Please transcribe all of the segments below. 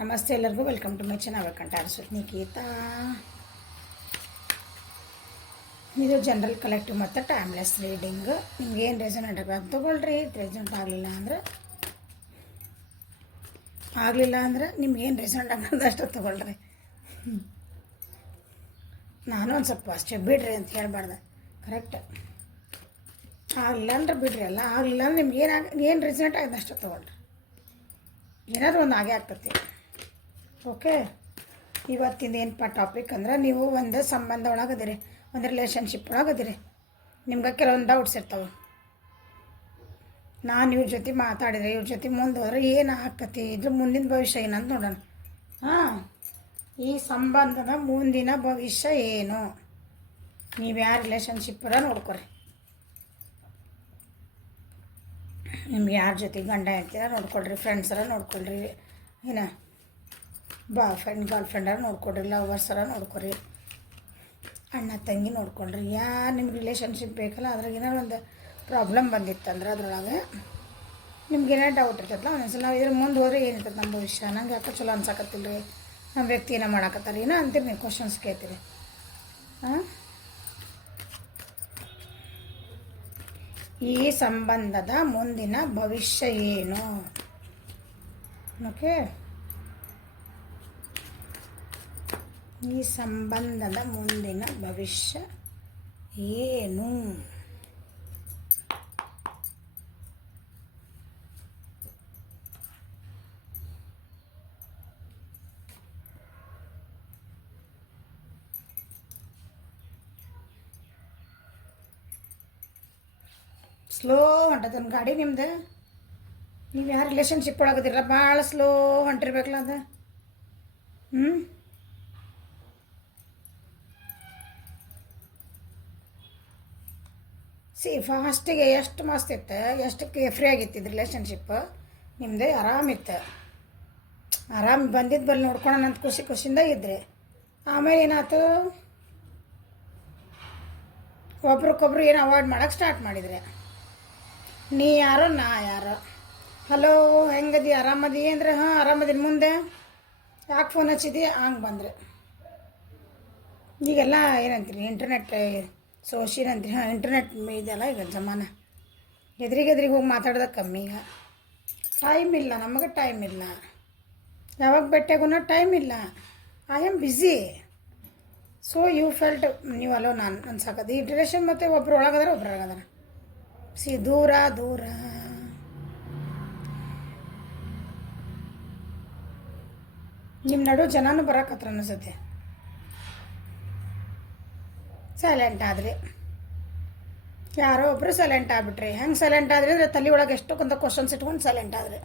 ನಮಸ್ತೆ ಎಲ್ಲರಿಗೂ welcome to my channel welcome to Nikhita. ಇದು ಜನರಲ್ ಕಲೆಕ್ಟಿವ್ ಮತ್ತು ಟೈಮ್ಲೆಸ್ ರೀಡಿಂಗ್. ನಿಮ್ಗೆ ಏನು ರೆಸೊನೇಟ್ ಆಗ ಅದು ತೊಗೊಳ್ರಿ. ರೆಸೊನೇಟ್ ಆಗಲಿಲ್ಲ ಅಂದ್ರೆ ನಿಮ್ಗೇನು ರೆಸೊನೇಟ್ ಆಗೋದು ಅಷ್ಟು ತೊಗೊಳ್ರಿ. ನಾನು ಒಂದು ಸ್ವಲ್ಪ ಅಷ್ಟೇ ಬಿಡ್ರಿ ಅಂತ ಹೇಳ್ಬಾರ್ದು. ಕರೆಕ್ಟ್ ಆಗಲಿಲ್ಲ ಅಂದ್ರೆ ಬಿಡ್ರಿ. ಅಲ್ಲ ಆಗಲಿಲ್ಲ ಅಂದ್ರೆ ನಿಮ್ಗೆ ಏನು ರೆಸೊನೇಟ್ ಆಗೋದು ಅಷ್ಟು ತೊಗೊಳ್ರಿ. ಏನಾದರೂ ಒಂದು ಆಗೇ ಆಗ್ತತಿ. ಓಕೆ, ಇವತ್ತಿಂದ ಏನಪ್ಪ ಟಾಪಿಕ್ ಅಂದ್ರೆ, ನೀವು ಒಂದು ಸಂಬಂಧ ಒಳಗದಿರಿ, ಒಂದು ರಿಲೇಷನ್ಶಿಪ್ ಒಳಗದಿರಿ. ನಿಮ್ಗೆ ಕೆಲವೊಂದು ಡೌಟ್ಸ್ ಇರ್ತಾವೆ. ನಾನು ಇವ್ರ ಜೊತೆ ಮಾತಾಡಿದ್ರೆ, ಇವ್ರ ಜೊತೆ ಮುಂದೆ ಹೋದ್ರೆ ಏನು ಆಗ್ತತಿ, ಇದ್ರ ಮುಂದಿನ ಭವಿಷ್ಯ ಏನಂತ ನೋಡೋಣ. ಈ ಸಂಬಂಧದ ಮುಂದಿನ ಭವಿಷ್ಯ ಏನು, ನೀವು ಯಾರು ರಿಲೇಷನ್ಶಿಪ್ಪರ ನೋಡ್ಕೊರಿ. ನಿಮ್ಗೆ ಯಾರ ಜೊತೆ ಗಂಡ ಹೇಳ್ತೀರ ನೋಡ್ಕೊಳ್ರಿ, ಫ್ರೆಂಡ್ಸರ ನೋಡ್ಕೊಳ್ರಿ, ಫ್ರೆಂಡ್ ಗರ್ಲ್ ಫ್ರೆಂಡರ ನೋಡ್ಕೊಳ್ರಿ, ಲವರ್ಸರ ನೋಡ್ಕೊರಿ, ಅಣ್ಣ ತಂಗಿ ನೋಡ್ಕೊಳ್ರಿ. ಯಾರು ನಿಮ್ಗೆ ರಿಲೇಷನ್ಶಿಪ್ ಬೇಕಲ್ಲ, ಅದ್ರಾಗ ಏನಾರು ಒಂದು ಪ್ರಾಬ್ಲಮ್ ಬಂದಿತ್ತಂದ್ರೆ ಅದ್ರೊಳಗೆ ನಿಮ್ಗೆ ಏನಾರು ಡೌಟ್ ಇರ್ತೈತಲ್ಲ, ಒಂದೊಂದ್ಸಲ ನಾವು ಇದ್ರ ಮುಂದೆ ಹೋದ್ರೆ ಏನಿರ್ತದೆ ನಮ್ಮ ಭವಿಷ್ಯ, ನಂಗೆ ಯಾಕೆ ಚಲೋ ಅನ್ಸಕತ್ತಿಲ್ಲ ರೀ, ನಮ್ಮ ವ್ಯಕ್ತಿ ಏನೋ ಮಾಡಕತ್ತಾರೆ, ಏನೋ ಅಂತೀರಿ ನೀವು, ಕ್ವಶನ್ಸ್ ಕೇಳ್ತೀರಿ. ಈ ಸಂಬಂಧದ ಮುಂದಿನ ಭವಿಷ್ಯ ಏನು? ಓಕೆ, ಈ ಸಂಬಂಧದ ಮುಂದಿನ ಭವಿಷ್ಯ ಏನು? ಸ್ಲೋ ಹೊಂಟದನ್ ಗಾಡಿ ನಿಮ್ದು. ನೀವು ಯಾರು ರಿಲೇಷನ್ಶಿಪ್ ಒಳಗದಿರ ಭಾಳ ಸ್ಲೋ ಹೊಂಟಿರ್ಬೇಕಲ್ಲ ಅದು. ಫಾಸ್ಟಿಗೆ ಎಷ್ಟು ಮಸ್ತ್ ಇತ್ತು, ಎಷ್ಟು ಫ್ರೀ ಆಗಿತ್ತು ರಿಲೇಷನ್ಶಿಪ್ ನಿಮ್ಮದು. ಆರಾಮಿತ್ತು, ಆರಾಮ್ ಬಂದಿದ್ದು ಬಲ್ಲಿ ನೋಡ್ಕೊಳೋಣ ಅಂತ ಖುಷಿಯಿಂದ ಇದ್ರಿ. ಆಮೇಲೆ ಏನಾಯ್ತು, ಒಬ್ರಿಗೊಬ್ರು ಏನು ಅವಾಯ್ಡ್ ಮಾಡೋಕ್ಕೆ ಸ್ಟಾರ್ಟ್ ಮಾಡಿದ್ರಿ. ನೀ ಯಾರೋ ನಾ ಯಾರೋ, ಹಲೋ ಹೆಂಗದಿ, ಆರಾಮದಿ ಅಂದ್ರೆ ಹಾಂ ಆರಾಮದಿನ, ಮುಂದೆ ಯಾಕೆ ಫೋನ್ ಹಚ್ಚಿದಿ ಹಂಗೆ ಬಂದರೆ. ಈಗೆಲ್ಲ ಏನಂತೀರಿ, ಇಂಟರ್ನೆಟ್ ಸೋಷಿಯಲ್ ಅಂತೀರಿ. ಹಾಂ, ಇಂಟರ್ನೆಟ್ ಇದೆಯಲ್ಲ ಈಗ ಜಮಾನ, ಎದುರಿಗೆ ಹೋಗಿ ಮಾತಾಡೋದು ಕಮ್ಮಿ. ಈಗ ಟೈಮ್ ಇಲ್ಲ, ನಮಗೆ ಟೈಮ್ ಇಲ್ಲ, ಯಾವಾಗ ಭೇಟಿಯಾಗೋಣ ಟೈಮ್ ಇಲ್ಲ. I am busy. So you felt ನೀವು ಅಲೋ ನಾನು ಅನ್ಸಾಕದು. ಈ ರಿಲೇಷನ್ ಮತ್ತು ಒಬ್ರು ಒಳಗದಾರ ಒಬ್ರು ಒಳಗದಾರ, ದೂರ ದೂರ. ನಿಮ್ಮ ನಡು ಜನನೂ ಬರೋಕತ್ರ ಅನಿಸುತ್ತೆ. ಸೈಲೆಂಟ್ ಆದ್ರಿ, ಯಾರೋ ಒಬ್ಬರು ಸೈಲೆಂಟ್ ಆಗ್ಬಿಟ್ರಿ. ಹೆಂಗೆ ಸೈಲೆಂಟ್ ಆದ್ರಿ ಅಂದರೆ, ತಲೆ ಒಳಗೆ ಎಷ್ಟೊಂದು ಕ್ವಶನ್ಸ್ ಇಟ್ಕೊಂಡು ಸೈಲೆಂಟ್ ಆದ್ರಿ.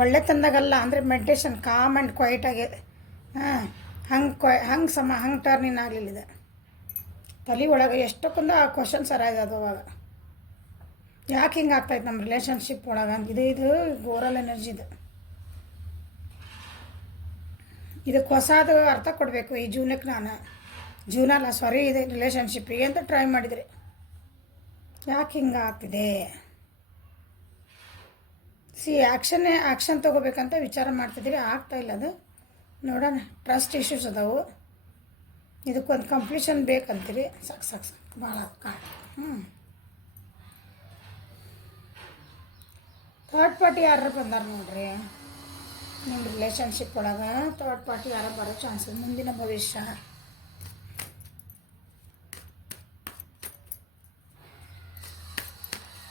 ಒಳ್ಳೆ ತಂದಾಗಲ್ಲ ಅಂದರೆ ಮೆಡಿಟೇಷನ್, ಕಾಮ್ ಆ್ಯಂಡ್ ಕ್ವೈಟ್ ಆಗಿದೆ. ಹಂಗೆ ಟರ್ನಿನ್ ಆಗಲಿಲ್ಲ ಇದೆ. ತಲೆ ಒಳಗೆ ಎಷ್ಟೊಂದು ಆ ಕ್ವಶನ್ಸ್ ಅರಾಯ್ದು ಅವಾಗ. ಯಾಕೆ ಹಿಂಗೆ ಆಗ್ತಾಯಿತ್ತು ನಮ್ಮ ರಿಲೇಷನ್ಶಿಪ್ ಒಳಗೆ ಅಂತ. ಇದು ಗೋರಲ್ ಎನರ್ಜಿದು. ಇದಕ್ಕೆ ಹೊಸದು ಅರ್ಥ ಕೊಡಬೇಕು ಈ ಜೀವನಕ್ಕೆ. ನಾನು ಜೀವನ ಅಲ್ಲ, ಇದು ರಿಲೇಷನ್ಶಿಪ್ಪಿಗೆ ಅಂತ ಟ್ರೈ ಮಾಡಿದ್ರಿ. ಯಾಕೆ ಹಿಂಗೆ ಆಗ್ತಿದೆ? ಆ್ಯಕ್ಷನ್ ತೊಗೋಬೇಕಂತ ವಿಚಾರ ಮಾಡ್ತಿದ್ದೀರಿ, ಆಗ್ತಾಯಿಲ್ಲ ಅದು. ನೋಡೋಣ, ಟ್ರಸ್ಟ್ ಇಶ್ಯೂಸ್ ಅದಾವು, ಇದಕ್ಕೊಂದು ಕಂಪ್ಲೀಷನ್ ಬೇಕಂತೀರಿ. ಸಾಕು ಭಾಳ ಕಾಡು. ಥರ್ಡ್ ಪಾರ್ಟಿ ಯಾರು ಬಂದಾರ ನೋಡ್ರಿ ನಿಮ್ಮ ರಿಲೇಷನ್ಶಿಪ್ ಒಳಗೆ. ಥರ್ಡ್ ಪಾರ್ಟಿ ಯಾರು ಬರೋ ಚಾನ್ಸಸ್, ಮುಂದಿನ ಭವಿಷ್ಯ.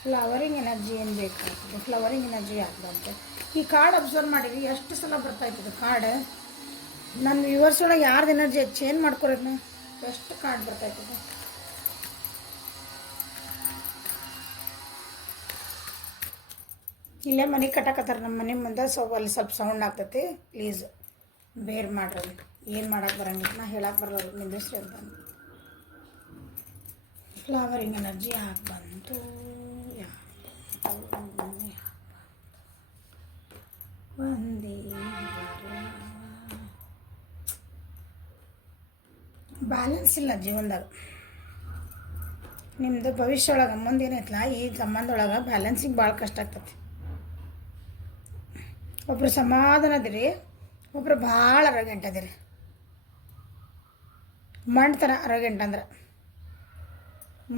ಫ್ಲವರಿಂಗ್ ಎನರ್ಜಿ ಏನು ಬೇಕಾಗ್ತದೆ, ಫ್ಲವರಿಂಗ್ ಎನರ್ಜಿ ಆಗ್ಬಾರ್ದು. ಈ ಕಾರ್ಡ್ ಅಬ್ಸರ್ವ್ ಮಾಡಿರಿ, ಎಷ್ಟು ಸಲ ಬರ್ತಾಯಿರ್ತದೆ ಕಾರ್ಡ್. ನನ್ನ ವ್ಯೂವರ್ಸ್ ಒಳಗೆ ಯಾರ್ದು ಎನರ್ಜಿ ಚೇಂಜ್ ಮಾಡ್ಕೊರೋದು, ಎಷ್ಟು ಕಾರ್ಡ್ ಬರ್ತಾಯಿರ್ತದೆ. ಇಲ್ಲೇ ಮನೆ ಕಟ್ಟಕತ್ತಾರ ನಮ್ಮ ಮನೆ ಮುಂದೆ, ಅಲ್ಲಿ ಸ್ವಲ್ಪ ಸೌಂಡ್ ಆಗ್ತೈತಿ. ಪ್ಲೀಸ್ ಬೇರ್ ಮಾಡ್ರಿ, ಏನು ಮಾಡೋಕೆ ಬರೋಂಗಿಲ್ಲ, ನಾ ಹೇಳಕ್ಕೆ ಬರೋದು ನಿಂದಿಸ್ರಿ ಅಂತ. ಫ್ಲವರಿಂಗ್ ಎನರ್ಜಿ ಯಾಕೆ ಬಂತು, ಒಂದೇ ಬ್ಯಾಲೆನ್ಸ್ ಇಲ್ಲ ಜೀವನದಾಗ. ನಿಮ್ಮದು ಭವಿಷ್ಯ ಒಳಗೆ ಮುಂದೇನೈತಲ್ಲ, ಈ ಸಂಬಂಧ ಒಳಗೆ ಬ್ಯಾಲೆನ್ಸಿಂಗ್ ಭಾಳ ಕಷ್ಟ ಆಗ್ತೈತಿ. ಒಬ್ರು ಸಮಾಧಾನ ಅದಿರಿ, ಒಬ್ರು ಭಾಳ ಅರಗೆಂಟ್ ಅದಿರಿ. ಮಂಡ್ತನ ಅರಗೆಂಟ್ ಅಂದ್ರೆ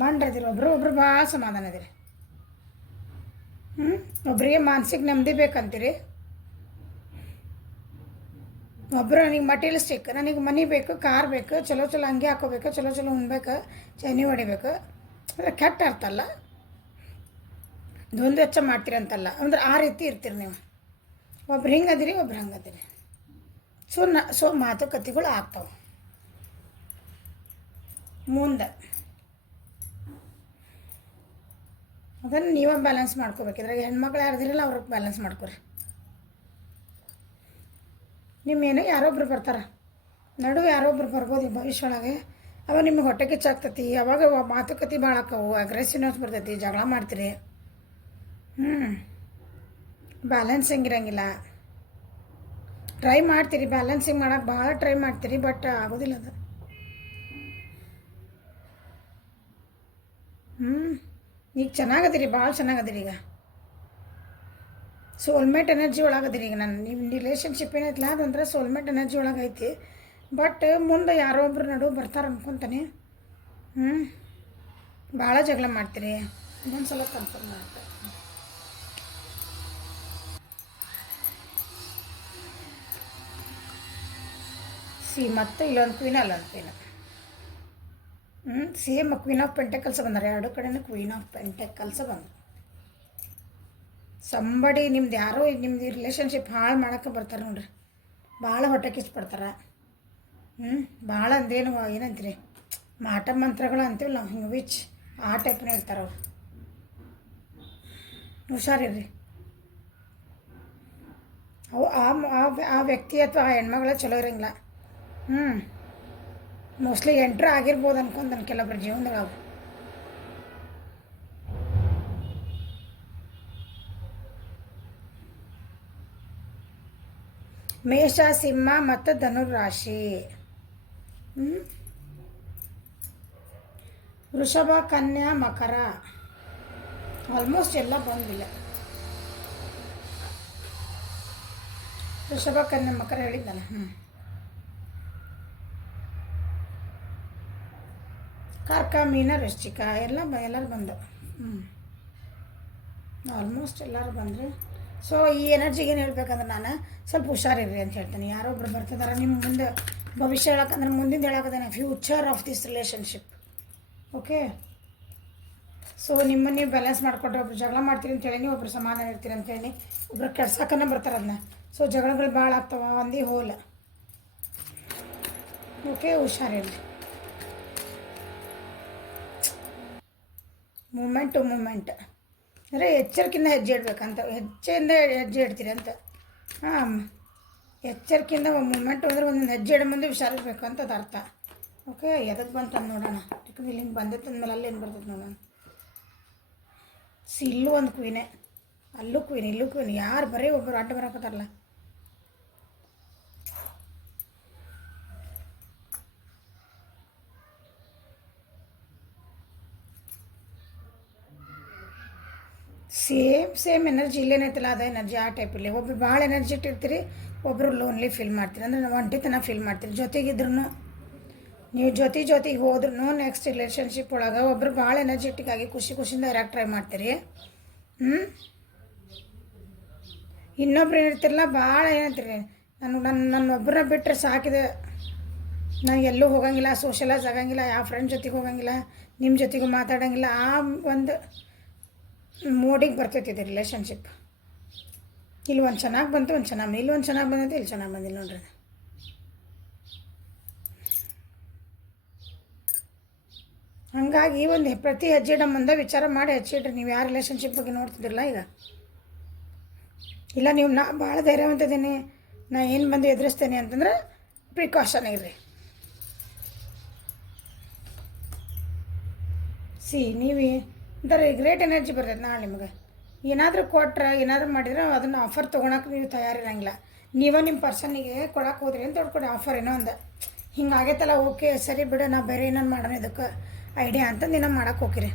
ಮಂಡ್ರದಿರಿ. ಒಬ್ರು ಭಾಳ ಸಮಾಧಾನ ಅದಿರಿ. ಒಬ್ರಿಗೆ ಮಾನಸಿಕ ನೆಮ್ಮದಿ ಬೇಕಂತೀರಿ, ಒಬ್ಬರು ನನಗೆ ಮಟೀರಿಯಲಿಸ್ಟಿಕ್, ನನಗೆ ಮನೆ ಬೇಕು, ಕಾರ್ ಬೇಕು, ಚಲೋ ಚಲೋ ಅಂಗಿ ಹಾಕೋಬೇಕು, ಚಲೋ ಚಲೋ ಉಣ್ಬೇಕು, ಚೈನಿ ಹೊಡಿಬೇಕು. ಅಂದರೆ ಕೆಟ್ಟ ಅರ್ಥ ಅಲ್ಲ, ದ್ವಂದ್ವ ವೆಚ್ಚ ಮಾಡ್ತೀರಿ ಅಂತಲ್ಲ, ಅಂದ್ರೆ ಆ ರೀತಿ ಇರ್ತೀರಿ ನೀವು. ಒಬ್ರು ಹಿಂಗೆ ಅದಿರಿ, ಒಬ್ರು ಹಂಗೆ ಅದಿರಿ. ಸೊ ಮಾತುಕತೆಗಳು ಆಗ್ತಾವೆ ಮುಂದೆ. ಅದನ್ನು ನೀವೇ ಬ್ಯಾಲೆನ್ಸ್ ಮಾಡ್ಕೋಬೇಕು. ಇದ್ರಾಗ ಹೆಣ್ಮಕ್ಳು ಯಾರ್ದಿರಲ್ಲ ಅವ್ರಿಗೆ ಬ್ಯಾಲೆನ್ಸ್ ಮಾಡ್ಕೊರಿ. ನಿಮ್ಮೇನೋ ಯಾರೊಬ್ರು ಬರ್ತಾರೆ, ನಡುವೆ ಯಾರೊಬ್ರು ಬರ್ಬೋದು ಈ ಭವಿಷ್ಯ ಒಳಗೆ. ಅವಾಗ ನಿಮಗೆ ಹೊಟ್ಟೆ ಕಿಚ್ಚಾಗ್ತೈತಿ, ಅವಾಗ ಮಾತುಕತೆ ಭಾಳ ಆಕವು, ಅಗ್ರೆಸಿವ್ನೆಸ್ ಬರ್ತೈತಿ, ಜಗಳ ಮಾಡ್ತೀರಿ. ಬ್ಯಾಲೆನ್ಸಿಂಗ್ ಇರೋಂಗಿಲ್ಲ. ಟ್ರೈ ಮಾಡ್ತೀರಿ, ಬ್ಯಾಲೆನ್ಸಿಂಗ್ ಮಾಡೋಕೆ ಭಾಳ ಟ್ರೈ ಮಾಡ್ತೀರಿ, ಬಟ್ ಆಗೋದಿಲ್ಲ ಅದು. ಈಗ ಚೆನ್ನಾಗದಿರಿ, ಭಾಳ ಚೆನ್ನಾಗದಿರಿ. ಈಗ ಸೋಲ್ಮೇಟ್ ಎನರ್ಜಿ ಒಳಗದಿರಿ. ಈಗ ನಿಮ್ಮ ರಿಲೇಷನ್ಶಿಪ್ ಏನೈತಿಲ್ಲ ಅದಂದ್ರೆ ಸೋಲ್ಮೇಟ್ ಎನರ್ಜಿ ಒಳಗೈತಿ. ಬಟ್ ಮುಂದೆ ಯಾರೋ ಒಬ್ರು ನಡುವೆ ಬರ್ತಾರೆ ಅನ್ಕೊತಾನೆ. ಭಾಳ ಜಗಳ ಮಾಡ್ತೀರಿ. ಇನ್ನೊಂದು ಸಲ ಕನ್ಫರ್ಮ್ ಮಾಡ್ತಾರೆ. ಮತ್ತೆ ಇಲ್ಲೊಂದು ಕ್ವೀನ್, ಅಲ್ಲೊಂದು queen. Same queen of pentacles ಬಂದಾರೆ. ಎರಡು ಕಡೆನೂ ಕ್ವೀನ್ ಆಫ್ ಪೆಂಟಕಲ್ಸ್ ಬಂದು ಸಂಬಡಿ ನಿಮ್ದು ಯಾರೋ ನಿಮ್ದು ರಿಲೇಷನ್ಶಿಪ್ ಹಾಳು ಮಾಡೋಕ್ಕೆ ಬರ್ತಾರೆ ನೋಡ್ರಿ. ಭಾಳ ಹೊಟ್ಟೆ ಕಿಚ್ಪಡ್ತಾರೆ. ಭಾಳ ಅಂದೇನು ಏನಂತೀರಿ, ಮಾಟ ಮಂತ್ರಗಳು ಅಂತೀವಿ ನಾವು, ಹಿಂಗೆ ವಿಚ್ ಆ ಟೈಪ್ನೇ ಇರ್ತಾರೆ ಅವ್ರು. ಹುಷಾರಿರ್ರಿ. ಅವು ಆ ವ್ಯಕ್ತಿ ಅಥವಾ ಆ ಹೆಣ್ಮಗಳ ಚಲೋ ಇರೋಂಗಿಲ್ಲ. ಮೋಸ್ಟ್ಲಿ ಎಂಟ್ರ್ ಆಗಿರ್ಬೋದು ಅನ್ಕೊಂತಾನೆ ಕೆಲವೊಬ್ರು ಜೀವನದಾಗ. ಅವು ಮೇಷ, ಸಿಂಹ ಮತ್ತು ಧನುರಾಶಿ. ವೃಷಭ, ಕನ್ಯಾ, ಮಕರ. ಆಲ್ಮೋಸ್ಟ್ ಎಲ್ಲ ಬಂದಿಲ್ಲ. ವೃಷಭ, ಕನ್ಯಾ, ಮಕರ ಹೇಳಿದ್ದಲ್ಲ. ಕರ್ಕ, ಮೀನ, ವೃಶ್ಚಿಕ ಎಲ್ಲರೂ ಬಂದು. ಆಲ್ಮೋಸ್ಟ್ ಎಲ್ಲರೂ ಬಂದರು. ಸೊ ಈ ಎನರ್ಜಿಗೆ ಏನು ಹೇಳ್ಬೇಕಂದ್ರೆ ನಾನು ಸ್ವಲ್ಪ ಹುಷಾರಿರ್ರಿ ಅಂತ ಹೇಳ್ತೀನಿ. ಯಾರೊಬ್ರು ಬರ್ತಿದಾರೆ ನಿಮ್ಮ ಮುಂದೆ ಭವಿಷ್ಯ ಹೇಳಕ್ಕಂದ್ರೆ ಮುಂದಿನ ಹೇಳಕ್ಕಂದ್ರೆ future of this relationship. Okay, so ನಿಮ್ಮನ್ನು ನೀವು ಬ್ಯಾಲೆನ್ಸ್ ಮಾಡಿಕೊಟ್ರೆ ಒಬ್ರು ಜಗಳ ಮಾಡ್ತೀರಿ ಅಂತೇಳಿ, ನೀವು ಒಬ್ರು ಸಮಾಧಾನ ಇರ್ತೀರಿ ಅಂತೇಳಿ, ಒಬ್ರು ಕೆಡ್ಸಕ್ಕನ್ನ ಬರ್ತಾರೆ ಅದನ್ನ. ಸೊ ಜಗಳಗಳು ಭಾಳ ಆಗ್ತಾವೆ, ಒಂದೇ ಹೋಲ. ಓಕೆ, ಹುಷಾರಿರ್ರಿ. ಮೂಮೆಂಟ್ ಟು ಮೂಮೆಂಟ್ ಅಂದರೆ ಎಚ್ಚರಿಕೆಯಿಂದ ಹೆಜ್ಜೆ ಇಡಬೇಕಂತ, ಹೆಜ್ಜೆಯಿಂದ ಹೆಜ್ಜೆ ಇಡ್ತೀರಿ ಅಂತ. ಎಚ್ಚರಿಕೆಯಿಂದ ಮೂಮೆಂಟ್ ಅಂದರೆ ಒಂದೊಂದು ಹೆಜ್ಜೆ ಇಡೋ ಮುಂದೆ ಹುಷಾರಿರ್ಬೇಕು ಅಂತ ಅದು ಅರ್ಥ. ಓಕೆ, ಎದಕ್ಕೆ ಬಂತಂದು ನೋಡೋಣ. ಇಲ್ಲಿ ಹಿಂಗೆ ಬಂದಿತ್ತು ಅಂದಮೇಲೆ ಅಲ್ಲಿ ಏನು ಬರ್ತೈತೆ ನೋಡೋಣ. ಇಲ್ಲೂ ಒಂದು ಕ್ವೀನೇ, ಅಲ್ಲೂ ಕ್ವೀನ್, ಇಲ್ಲೂ ಕ್ವೀನ್. ಯಾರು ಬರೀ ಒಬ್ಬರು ಅಡ್ಡ ಬರಾಕತ್ತಾರಲ್ಲ. ಸೇಮ್ ಎನರ್ಜಿ ಇಲ್ಲೇನೈತಲ್ಲ ಅದೇ ಎನರ್ಜಿ ಆ ಟೈಪ್ ಇಲ್ಲಿ. ಒಬ್ಬರು ಭಾಳ ಎನರ್ಜಿಟ್ ಇರ್ತೀರಿ, ಒಬ್ಬರು ಲೋನ್ಲಿ ಫೀಲ್ ಮಾಡ್ತೀರಿ, ಅಂದರೆ ಒಂಟಿತನ ಫೀಲ್ ಮಾಡ್ತೀರಿ. ಜೊತೆಗಿದ್ರೂ ನೀವು ಜೊತೆಗೆ ಹೋದ್ರೂ ನೆಕ್ಸ್ಟ್ ರಿಲೇಷನ್ಶಿಪ್ ಒಳಗೆ ಒಬ್ಬರು ಭಾಳ ಎನರ್ಜೆಟಿಕ್ ಆಗಿ ಖುಷಿಯಿಂದ ಇರೋಕ್ಕೆ ಟ್ರೈ ಮಾಡ್ತೀರಿ. ಇನ್ನೊಬ್ರು ಏನಿರ್ತಿರಲ್ಲ ಭಾಳ ಏನಂತೀರಿ, ನನ್ನೊಬ್ಬರನ್ನ ಬಿಟ್ಟರೆ ಸಾಕಿದೆ, ನಾನು ಎಲ್ಲೂ ಹೋಗಂಗಿಲ್ಲ, ಸೋಷಲೈಸ್ ಆಗಂಗಿಲ್ಲ, ಯಾವ ಫ್ರೆಂಡ್ ಜೊತೆಗೆ ಹೋಗಂಗಿಲ್ಲ, ನಿಮ್ಮ ಜೊತೆಗೂ ಮಾತಾಡೋಂಗಿಲ್ಲ, ಆ ಒಂದು ಮೋಡಿಗೆ ಬರ್ತೈತಿದೆ ರಿಲೇಷನ್ಶಿಪ್. ಇಲ್ಲಿ ಒಂದು ಚೆನ್ನಾಗಿ ಬಂತು, ಒಂದು ಚೆನ್ನಾಗಿ, ಇಲ್ಲಿ ಒಂದು ಚೆನ್ನಾಗಿ ಬಂದೈತೆ, ಇಲ್ಲಿ ಚೆನ್ನಾಗಿ ಬಂದಿಲ್ಲ ನೋಡ್ರಿ. ಹಾಗಾಗಿ ಒಂದು ಪ್ರತಿ ಹೆಜ್ಜೆ ಇಡೋ ಮುಂದೆ ವಿಚಾರ ಮಾಡಿ ಹೆಜ್ಜೆ ಇಡ್ರಿ. ನೀವು ಯಾವ ರಿಲೇಷನ್ಶಿಪ್ ಬಗ್ಗೆ ನೋಡ್ತಿದ್ದಿರಲ್ಲ ಈಗ, ಇಲ್ಲ ನೀವು ಭಾಳ ಧೈರ್ಯವಂತಿದ್ದೀನಿ, ನಾ ಏನು ಬಂದು ಎದುರಿಸ್ತೇನೆ ಅಂತಂದ್ರೆ ಪ್ರಿಕಾಷನ್ ಇರ್ರಿ. ನೀವು ಒಂಥರ ಗ್ರೇಟ್ ಎನರ್ಜಿ ಬರ್ತೈತೆ ನಾಳೆ ನಿಮಗೆ. ಏನಾದರೂ ಕೊಟ್ರೆ, ಏನಾದರೂ ಮಾಡಿದ್ರೆ ಅದನ್ನು ಆಫರ್ ತೊಗೊಳಕ್ಕೆ ನೀವು ತಯಾರಿರಂಗಿಲ್ಲ. ನೀವೇ ನಿಮ್ಮ ಪರ್ಸನ್ನಿಗೆ ಕೊಡಕ್ಕೆ ಹೋದ್ರಿ ಅಂತ ಹೊಡ್ಕೊಡಿ ಆಫರ್ ಏನೋ ಒಂದು ಹಿಂಗಾಗೈತಲ್ಲ, ಓಕೆ ಸರಿ ಬಿಡು, ನಾ ಬೇರೆ ಏನಾರು ಮಾಡೋಣ ಇದಕ್ಕೆ ಐಡಿಯಾ ಅಂತಂದು ಏನೋ ಮಾಡೋಕ್ಕೆ ಹೋಗಿರಿ.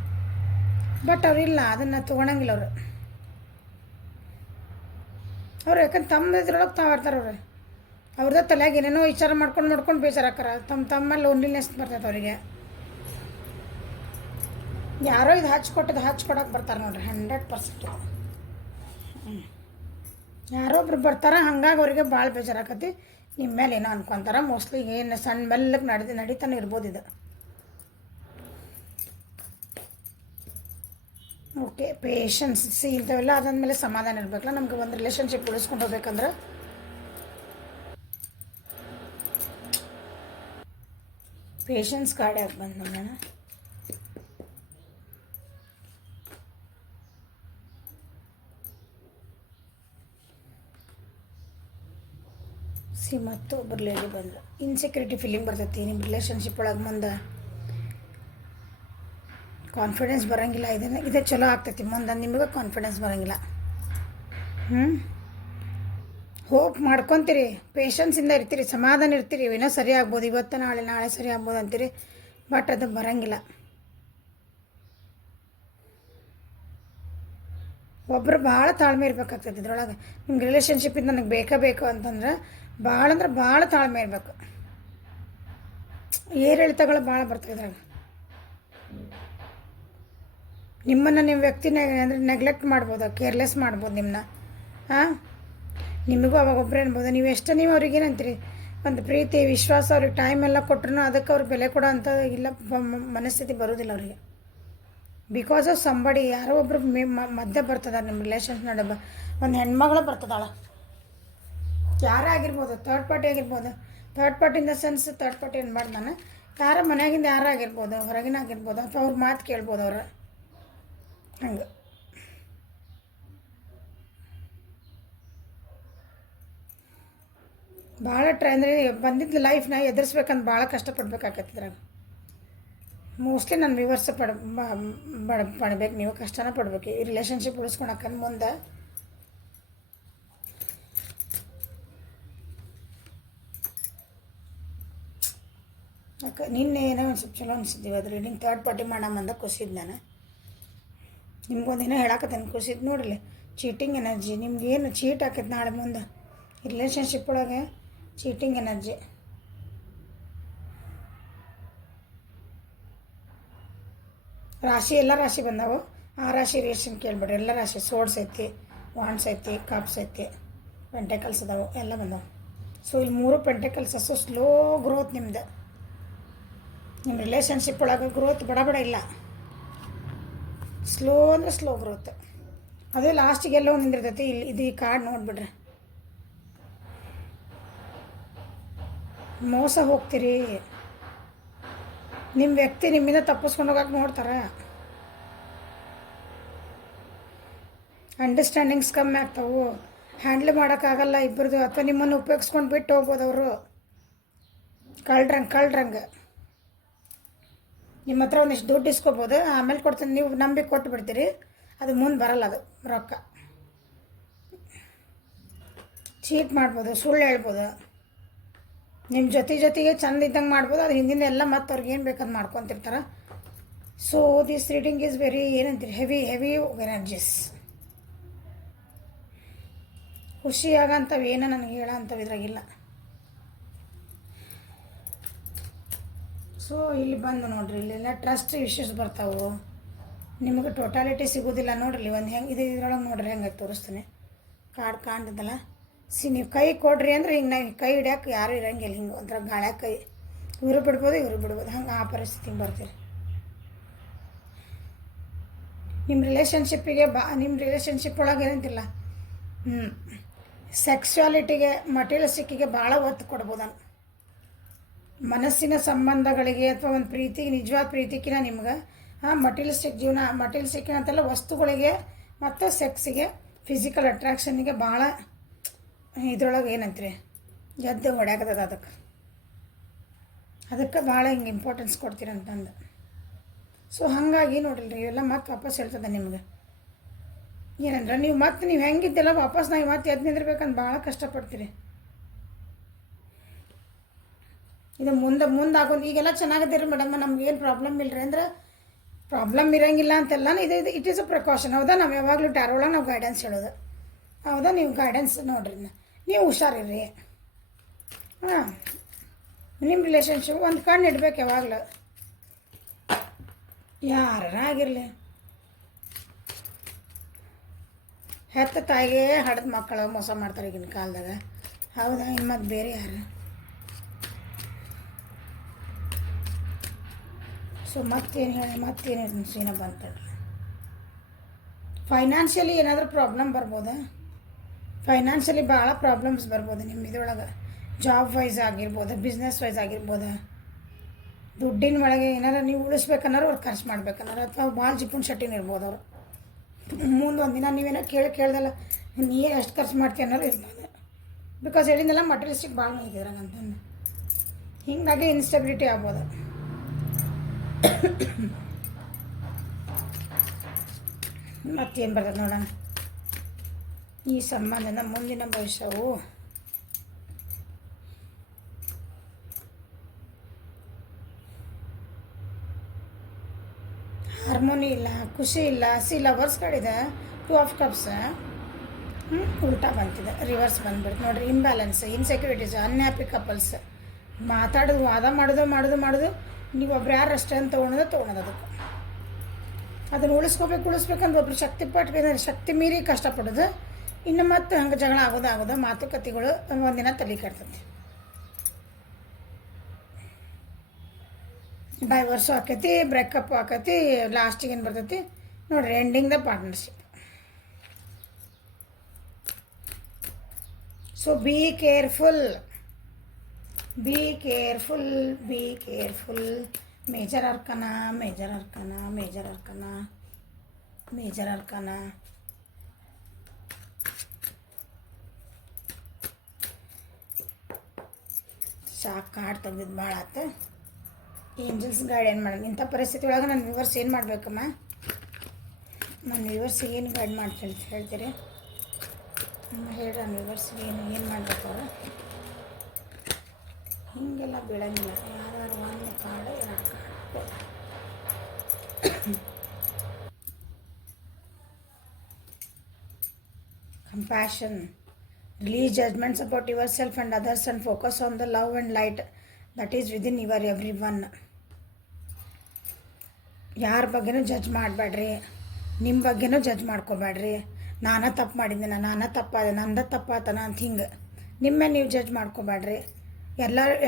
ಬಟ್ ಅವ್ರಿಲ್ಲ, ಅದನ್ನು ತೊಗೊಳಂಗಿಲ್ಲ ಅವರು. ಅವ್ರು ಯಾಕಂದ್ರೆ ತಮ್ಮ ಇದ್ರೊಳಗೆ ತಾವು ಇರ್ತಾರೆ ಅವ್ರು. ಅವ್ರದ್ದು ತಲೆಯಾಗ ಏನೇನೋ ವಿಚಾರ ಮಾಡ್ಕೊಂಡು ಬೇಜಾರಾಕಾರ. ತಮ್ಮ ಲೋನ್ಲಿನೆಸ್ ಬರ್ತೈತೆ ಅವರಿಗೆ. ಯಾರೋ ಇದು ಹಚ್ಕೊಡಕ್ಕೆ ಬರ್ತಾರೆ ನೋಡ್ರಿ 100%. ಯಾರೋ ಒಬ್ರು ಬರ್ತಾರೆ, ಹಂಗಾಗಿ ಅವ್ರಿಗೆ ಭಾಳ ಬೇಜಾರಾಕತಿ. ನಿಮ್ಮ ಮೇಲೆ ಏನೋ ಅನ್ಕೊತಾರೆ ಮೋಸ್ಟ್ಲಿ. ಏನು ಸಣ್ಣ ಮೆಲ್ಲಗೆ ನಡೀತಾನೆ ಇರ್ಬೋದು ಇದು. ಓಕೆ, ಪೇಷನ್ಸ್ ಇಂಥವೆಲ್ಲ ಅದಾದಮೇಲೆ ಸಮಾಧಾನ ಇರಬೇಕಲ್ಲ. ನಮ್ಗೆ ಒಂದು ರಿಲೇಷನ್ಶಿಪ್ ಉಳಿಸ್ಕೊಂಡು ಹೋಗ್ಬೇಕಂದ್ರೆ ಪೇಷನ್ಸ್ ಕಾರ್ಡ್ ಯಾಕೆ ಬಂದು ನೋಡೋಣ. ಮತ್ತು ಒಬ್ಬರು ಲೇಡಿ ಬಂದರು. ಇನ್ಸೆಕ್ಯೂರಿಟಿ ಫೀಲಿಂಗ್ ಬರ್ತೈತಿ ನಿಮ್ಮ ರಿಲೇಷನ್ಶಿಪ್ ಒಳಗೆ. ಮುಂದೆ ಕಾನ್ಫಿಡೆನ್ಸ್ ಬರೋಂಗಿಲ್ಲ. ಇದೇ ಚಲೋ ಆಗ್ತೈತಿ. ಮುಂದೆ ನಿಮಗೆ ಕಾನ್ಫಿಡೆನ್ಸ್ ಬರೋಂಗಿಲ್ಲ. ಹೋಪ್ ಮಾಡ್ಕೊತೀರಿ, ಪೇಷನ್ಸಿಂದ ಇರ್ತೀರಿ, ಸಮಾಧಾನ ಇರ್ತೀರಿ. ಏನೋ ಸರಿ ಆಗ್ಬೋದು, ಇವತ್ತು ನಾಳೆ ಸರಿ ಆಗ್ಬೋದು ಅಂತೀರಿ. ಬಟ್ ಅದು ಬರೋಂಗಿಲ್ಲ. ಒಬ್ಬರು ಭಾಳ ತಾಳ್ಮೆ ಇರ್ಬೇಕಾಗ್ತೈತಿ ಇದ್ರೊಳಗೆ. ನಿಮ್ಗೆ ರಿಲೇಷನ್ಶಿಪ್ಪಿಂದ ನನಗೆ ಬೇಕು ಅಂತಂದ್ರೆ ಭಾಳ ತಾಳ್ಮೆ ಇರಬೇಕು. ಏರಿಳಿತಗಳು ಭಾಳ ಬರ್ತವೆ ಇದ್ರಾಗ. ನಿಮ್ಮನ್ನು ನಿಮ್ಮ ವ್ಯಕ್ತಿನ ಅಂದರೆ ನೆಗ್ಲೆಕ್ಟ್ ಮಾಡ್ಬೋದು, ಕೇರ್ಲೆಸ್ ಮಾಡ್ಬೋದು ನಿಮ್ಮನ್ನ. ನಿಮಗೂ ಅವಾಗ ಒಬ್ಬರು ಅನ್ಬೋದು. ನೀವು ಅವ್ರಿಗೆ ಏನಂತೀರಿ, ಒಂದು ಪ್ರೀತಿ ವಿಶ್ವಾಸ ಅವ್ರಿಗೆ ಟೈಮ್ ಎಲ್ಲ ಕೊಟ್ಟರು ಅದಕ್ಕೆ ಅವ್ರಿಗೆ ಬೆಲೆ ಕೊಡೋ ಅಂತ ಇಲ್ಲ ಮನಸ್ಥಿತಿ ಬರೋದಿಲ್ಲ ಅವರಿಗೆ. ಬಿಕಾಸ್ ಆಫ್ ಸಂಬಡಿ ಯಾರೋ ಒಬ್ಬರು ಮಧ್ಯೆ ಬರ್ತದ ನಿಮ್ಮ ರಿಲೇಷನ್ಸ್ ನಡುವೆ. ಒಂದು ಹೆಣ್ಮಗಳು ಬರ್ತದಾಳ, ಯಾರೇ ಆಗಿರ್ಬೋದು, ಥರ್ಡ್ ಪಾರ್ಟಿ ಆಗಿರ್ಬೋದು. Third party in the sense third party ಅನ್ಬಾರ್ದು ನಾನು. ಯಾರ ಮನೆಯಾಗಿಂದ ಯಾರಾಗಿರ್ಬೋದು, ಹೊರಗಿನ ಆಗಿರ್ಬೋದು, ಅಥವಾ ಅವ್ರ ಮಾತು ಕೇಳ್ಬೋದು ಅವ್ರು. ಹಂಗೆ ಭಾಳ ಅಂದರೆ ಬಂದಿದ್ದು ಲೈಫ್ನ ಎದುರಿಸ್ಬೇಕಂತ ಭಾಳ ಕಷ್ಟಪಡ್ಬೇಕಾಗತ್ತಿದ್ರಾಗ. ಮೋಸ್ಟ್ಲಿ ನಾನು ವಿವರ್ಸ ಪಡ್ಬೇಕು. ನೀವು ಕಷ್ಟನ ಪಡ್ಬೇಕು ಈ ರಿಲೇಷನ್ಶಿಪ್ ಉಳಿಸ್ಕೊಳಕ್ಕೆ ಮುಂದೆ. ಯಾಕೆ ನಿನ್ನೆ ಏನೋ ಒಂದು ಸ್ವಲ್ಪ ಚಲೋ ಅನಿಸಿದ್ದೀವಿ ಅದು ರೀಡಿಂಗ್. ಥರ್ಡ್ ಪಾರ್ಟಿ ಮಾಡಮ್ಮಂದ ಖುಷಿದ್ದು ನಾನು. ನಿಮ್ಗೊಂದಿನ ಹೇಳಾಕತ್ತೇನೆ ಖುಷಿದ್ದು. ನೋಡಿರಿ, ಚೀಟಿಂಗ್ ಎನರ್ಜಿ ನಿಮ್ಗೇನು ಚೀಟ್ ಆಕೈತೆ ನಾಳೆ ಮುಂದೆ ರಿಲೇಷನ್ಶಿಪ್ ಒಳಗೆ. Cheating energy. ರಾಶಿ ಎಲ್ಲ ರಾಶಿ ಬಂದಾವು. ಆ ರಾಶಿ ರಿಲೇಷನ್ ಕೇಳ್ಬೇಡ್ರಿ. ಎಲ್ಲ ರಾಶಿ ಸೋಡ್ಸ್ ಐತಿ, ವಾಂಡ್ಸ್ ಐತಿ, ಕಪ್ಸ್ ಐತಿ, ಪೆಂಟೆಕಲ್ಸ್ ಅದಾವು, ಎಲ್ಲ ಬಂದಾವು. ಸೊ ಇಲ್ಲಿ 3 ಪೆಂಟೆಕಲ್ಸ್. ಸೊ ಸ್ಲೋ ಗ್ರೋತ್ ನಿಮ್ದು. ನಿಮ್ಮ ರಿಲೇಷನ್ಶಿಪ್ ಒಳಗೆ ಗ್ರೋತ್ ಬಡ ಇಲ್ಲ, ಸ್ಲೋ ಅಂದರೆ ಸ್ಲೋ ಗ್ರೋತ್. ಅದು ಲಾಸ್ಟಿಗೆ ಎಲ್ಲೋ ನಿಂದಿರ್ತೈತಿ. ಇದು ಈ ಕಾರ್ಡ್ ನೋಡಿಬಿಡ್ರಿ. ಮೋಸ ಹೋಗ್ತೀರಿ. ನಿಮ್ಮ ವ್ಯಕ್ತಿ ನಿಮ್ಮಿಂದ ತಪ್ಪಿಸ್ಕೊಂಡು ಹೋಗಕ್ಕೆ ನೋಡ್ತಾರೆ. ಅಂಡರ್ಸ್ಟ್ಯಾಂಡಿಂಗ್ಸ್ ಕಮ್ಮಿ ಆಗ್ತಾವೆ. ಹ್ಯಾಂಡ್ಲ್ ಮಾಡೋಕ್ಕಾಗಲ್ಲ ಇಬ್ಬರದು. ಅಥವಾ ನಿಮ್ಮನ್ನು ಉಪಯೋಗಿಸ್ಕೊಂಡು ಬಿಟ್ಟು ಹೋಗ್ಬೋದು ಅವರು. ಕಳ್ರಂಗೆ ನಿಮ್ಮ ಹತ್ರ ಒಂದಿಷ್ಟು ದುಡ್ಡು ಇಸ್ಕೊಬೋದು, ಆಮೇಲೆ ಕೊಡ್ತೀನಿ ನೀವು ನಂಬಿಕೆ ಕೊಟ್ಟು ಬಿಡ್ತೀರಿ. ಅದು ಮುಂದೆ ಬರಲ್ಲ. ಅದು ರೊಕ್ಕ ಚೀಟ್ ಮಾಡ್ಬೋದು, ಸುಳ್ಳು ಹೇಳ್ಬೋದು. ನಿಮ್ಮ ಜೊತೆಗೆ ಚಂದ ಇದ್ದಂಗೆ ಮಾಡ್ಬೋದು. ಅದು ಹಿಂದಿನ ಎಲ್ಲ ಮತ್ತು ಅವ್ರಿಗೆ ಏನು ಬೇಕಾದ್ ಮಾಡ್ಕೊತಿರ್ತಾರೆ. So this reading is very ಏನಂತೀರಿ ಹೆವಿ ಎನರ್ಜೀಸ್. ಖುಷಿಯಾಗಂಥವು ಏನೋ ನನಗೆ ಹೇಳೋ ಅಂಥವು ಇದ್ರಾಗಿಲ್ಲ. ಸೊ ಇಲ್ಲಿ ಬಂದು ನೋಡ್ರಿ, ಇಲ್ಲೆಲ್ಲ ಟ್ರಸ್ಟ್ ಇಶ್ಯೂಸ್ ಬರ್ತಾವೆ. ನಿಮಗೆ ಟೋಟಾಲಿಟಿ ಸಿಗೋದಿಲ್ಲ. ನೋಡ್ರಿ ಒಂದು ಹೆಂಗೆ ಇದು ಇದ್ರೊಳಗೆ ನೋಡ್ರಿ ಹೆಂಗೆ ತೋರಿಸ್ತೀನಿ. ಕಾರ್ಡ್ ಕಾಣ್ತದಲ್ಲ. ನೀವು ಕೈ ಕೊಡ್ರಿ ಅಂದ್ರೆ ಹಿಂಗೆ ನಾವು ಕೈ ಹಿಡ್ಯಾಕೆ ಯಾರು ಇರಂಗಿಲ್ಲ. ಹಿಂಗೆ ಒಂಥರ ಗಾಳ್ಯಾಗ ಕೈ ಇವರು ಬಿಡ್ಬೋದು ಹಂಗೆ ಆ ಪರಿಸ್ಥಿತಿಗೆ ಬರ್ತೀರಿ. ನಿಮ್ಮ ರಿಲೇಷನ್ಶಿಪ್ ಒಳಗೆ ಏನಂತಿಲ್ಲ, ಸೆಕ್ಸುವಾಲಿಟಿಗೆ, ಮಟೀರಿಯಲಿಸ್ಟಿಕ್ಕಿಗೆ ಭಾಳ ಒತ್ತು ಕೊಡ್ಬೋದು. ಮನಸ್ಸಿನ ಸಂಬಂಧಗಳಿಗೆ ಅಥವಾ ಒಂದು ಪ್ರೀತಿಗೆ, ನಿಜವಾದ ಪ್ರೀತಿಗಿನ ನಿಮ್ಗೆ ಮಟೀರಿಯಲಿಸ್ಟಿಕ್ ಅಂತೆಲ್ಲ ವಸ್ತುಗಳಿಗೆ ಮತ್ತು ಸೆಕ್ಸಿಗೆ, ಫಿಸಿಕಲ್ ಅಟ್ರಾಕ್ಷನ್ನಿಗೆ ಭಾಳ ಇದ್ರೊಳಗೆ ಏನಂತೀರಿ ಎದ್ದು ಹೊಡ್ಯಾಕತ್ತದ. ಅದಕ್ಕೆ ಭಾಳ ಹಿಂಗೆ ಇಂಪಾರ್ಟೆನ್ಸ್ ಕೊಡ್ತೀರಂತಂದು. ಸೊ ಹಾಗಾಗಿ ನೋಡಿಲ್ರಿ, ಇವೆಲ್ಲ ಮತ್ತೆ ವಾಪಸ್ ಹೇಳ್ತದೆ ನಿಮ್ಗೆ. ಏನಂದ್ರೆ ನೀವು ಹೆಂಗಿದ್ದೆಲ್ಲ ವಾಪಸ್ ನಾವು ಮತ್ತೆ ಎದ್ದು ನಿಂದಿರ್ಬೇಕಂತ ಭಾಳ ಕಷ್ಟಪಡ್ತೀರಿ. ಇದು ಮುಂದೆ ಆಗೋದು. ಈಗೆಲ್ಲ ಚೆನ್ನಾಗಿದ್ದೀರಿ ಮೇಡಮ್, ನಮ್ಗೇನು ಪ್ರಾಬ್ಲಮ್ ಇಲ್ಲರಿ ಅಂದ್ರೆ ಪ್ರಾಬ್ಲಮ್ ಇರೋಂಗಿಲ್ಲ ಅಂತೆಲ್ಲ. ಇದು ಇಟ್ ಈಸ್ ಅ ಪ್ರಿಕಾಷನ್. ಹೌದಾ? ನಾವು ಯಾವಾಗಲೂ ಟ್ಯಾರೋ ಒಳಗೆ ನಾವು ಗೈಡೆನ್ಸ್ ಹೇಳೋದು. ಹೌದಾ, ನೀವು ಗೈಡೆನ್ಸ್ ನೋಡ್ರಿ, ನೀವು ಹುಷಾರಿರ್ರಿ. ಹಾಂ, ನಿಮ್ಮ ರಿಲೇಷನ್ಶಿಪ್ ಒಂದು ಕಣ್ಣು ಇಡ್ಬೇಕು ಯಾವಾಗಲೂ, ಯಾರಾಗಿರಲಿ. ಹೆತ್ತ ತಾಯಿಗೆ ಹಡ್ದ ಮಕ್ಕಳು ಮೋಸ ಮಾಡ್ತಾರೆ ಈಗಿನ ಕಾಲದಾಗ. ಹೌದಾ, ಇನ್ನು ಮತ್ತೆ ಬೇರೆ ಯಾರು? ಸೊ ಮತ್ತೇನು ಹೇಳಿ, ಮತ್ತೇನು ಸೀನ ಬಂತಡ್ರಿ. ಫೈನಾನ್ಷಿಯಲಿ ಏನಾದರೂ ಪ್ರಾಬ್ಲಮ್ ಬರ್ಬೋದಾ? ಫೈನಾನ್ಷಿಯಲಿ ಭಾಳ ಪ್ರಾಬ್ಲಮ್ಸ್ ಬರ್ಬೋದು ನಿಮ್ಮ ಇದ್ರೊಳಗೆ. ಜಾಬ್ ವೈಸ್ ಆಗಿರ್ಬೋದು, ಬಿಸ್ನೆಸ್ ವೈಸ್ ಆಗಿರ್ಬೋದು. ದುಡ್ಡಿನ ಒಳಗೆ ಏನಾರು ನೀವು ಉಳಿಸ್ಬೇಕನ್ನಾರು ಅವ್ರು ಖರ್ಚು ಮಾಡ್ಬೇಕನ್ನಾರು, ಅಥವಾ ಭಾಳ ಜಿಪುನ್ ಶೆಟ್ಟಿನ ಇರ್ಬೋದು ಅವರು. ಮುಂದೆ ಒಂದಿನ ನೀವೇನೋ ಕೇಳ್ದಲ್ಲ ನೀ ಎಷ್ಟು ಖರ್ಚು ಮಾಡ್ತೀಯ ಅನ್ನೋರು ಇರ್ಬೋದು. ಬಿಕಾಸ್ ಹೇಳಿದ್ನೆಲ್ಲ ಮಟೀರಿಯಲಿಸ್ಟಿಕ್ ಭಾಳ ಮಾಡಿದ್ರಾಗ ಅಂತಂದು ಹೀಗಾಗಿ ಇನ್ಸ್ಟೆಬಿಲಿಟಿ ಆಗ್ಬೋದು. ಮತ್ತೇನು ಬರ್ತದೆ ನೋಡೋಣ. ಈ ಸಂಬಂಧದ ಮುಂದಿನ ಭವಿಷ್ಯವು ಹಾರ್ಮೋನಿ ಇಲ್ಲ, ಖುಷಿ ಇಲ್ಲ. ಲವರ್ಸ್ ಕಡಿದೆ 2 ಆಫ್ ಕಪ್ಸ್ ಉಲ್ಟಾ ಬಂತಿದೆ, ರಿವರ್ಸ್ ಬಂದ್ಬಿಡ್ತು ನೋಡ್ರಿ. Imbalance, insecurities, unhappy couples. ಮಾತಾಡೋದು, ವಾದ ಮಾಡೋದು ನೀವು ಒಬ್ರು ಯಾರು ಅಷ್ಟೇ ಅಂತ ತೊಗೊಳೋದು ಅದಕ್ಕೆ. ಅದನ್ನು ಉಳಿಸ್ಬೇಕಂದ್ರೆ ಒಬ್ರು ಶಕ್ತಿ ಮೀರಿ ಕಷ್ಟಪಡೋದು. ಇನ್ನು ಮತ್ತೆ ಹಂಗೆ ಜಗಳ ಆಗೋದು ಮಾತುಕತೆಗಳು ಒಂದಿನ ತಲೆ ಕೆಡ್ತೈತಿ. ಡೈವರ್ಸು ಆಕೈತಿ, ಬ್ರೇಕಪ್ ಆಕೈತಿ, ಲಾಸ್ಟಿಗೆ ಏನು ಬರ್ತೈತಿ ನೋಡ್ರಿ, ending the partnership. So be careful. Major ಅರ್ಕನ. ಸಾಕು, ಕಾರ್ಡ್ ತೆಗ್ದಿದ್ದು ಭಾಳ ಆಯ್ತು. ಏಂಜಲ್ಸ್ ಗೈಡ್ ಏನು ಮಾಡೋಣ ಇಂಥ ಪರಿಸ್ಥಿತಿ ಒಳಗೆ? ನನ್ನ ವ್ಯೂವರ್ಸ್ ಏನು ಮಾಡಬೇಕಮ್ಮ? ನನ್ನ ವ್ಯೂವರ್ಸಿಗೆ ಏನು ಗೈಡ್ ಮಾಡ್ತೀನಿ ಹೇಳ್ತೀರಿ? ಹೇಳ್ರಿ, ನನ್ನ ವ್ಯೂವರ್ಸಿಗೆ ಏನು ಮಾಡಬೇಕು ಅವರು? ಹೀಗೆಲ್ಲ ಬೀಳಂಗಿಲ್ಲ. ಯಾರು ಒಂದು card 2 card. Compassion. Release judgments about yourself and others and focus on the love and light that is within your everyone. ಯಾರ ಬಗ್ಗೆನೂ ಜಡ್ಜ್ ಮಾಡಬೇಡ್ರಿ, ನಿಮ್ಮ ಬಗ್ಗೆನೂ ಜಡ್ಜ್ ಮಾಡ್ಕೋಬೇಡ್ರಿ. ನಾನೇ ತಪ್ಪು ಮಾಡಿದ್ದೀನಿ, ನಾನೇ ತಪ್ಪಾದೆ, ನಂದು ತಪ್ಪಾತನ ಅಂತ ಹಿಂಗೆ ನಿಮ್ಮೇ ನೀವು ಜಡ್ಜ್ ಮಾಡ್ಕೋಬೇಡ್ರಿ.